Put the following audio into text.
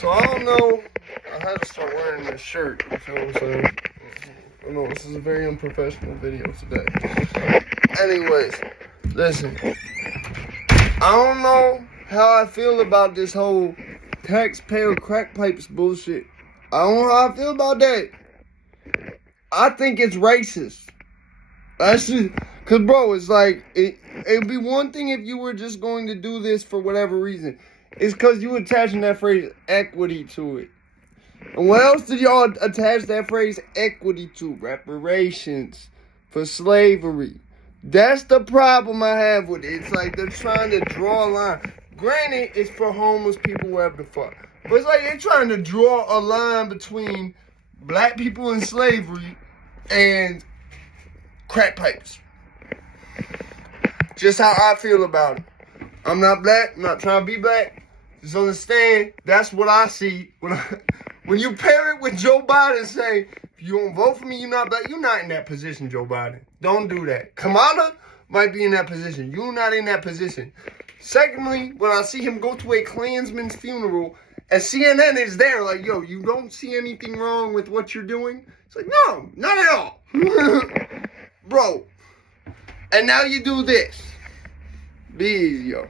So I don't know. I had to start wearing this shirt. You feel what I'm saying? I know this is a very unprofessional video today. Anyways, listen. I don't know how I feel about this whole taxpayer crack pipes bullshit. I don't know how I feel about that. I think it's racist. That's just, cause bro, it's like it'd be one thing if you were just going to do this for whatever reason. It's cause you attaching that phrase equity to it. And what else did y'all attach that phrase equity to? Reparations for slavery. That's the problem I have with it. It's like they're trying to draw a line. Granted, it's for homeless people, whatever the fuck. But it's like they're trying to draw a line between black people in slavery and crack pipes. Just how I feel about it. I'm not black. I'm not trying to be black. Just understand, that's what I see. When you pair it with Joe Biden saying, if you don't vote for me, you're not black. You're not in that position, Joe Biden. Don't do that. Kamala might be in that position. You're not in that position. Secondly, when I see him go to a Klansman's funeral, and CNN is there, like, yo, you don't see anything wrong with what you're doing? It's like, no, not at all. Bro. And now you do this. Be easy, yo.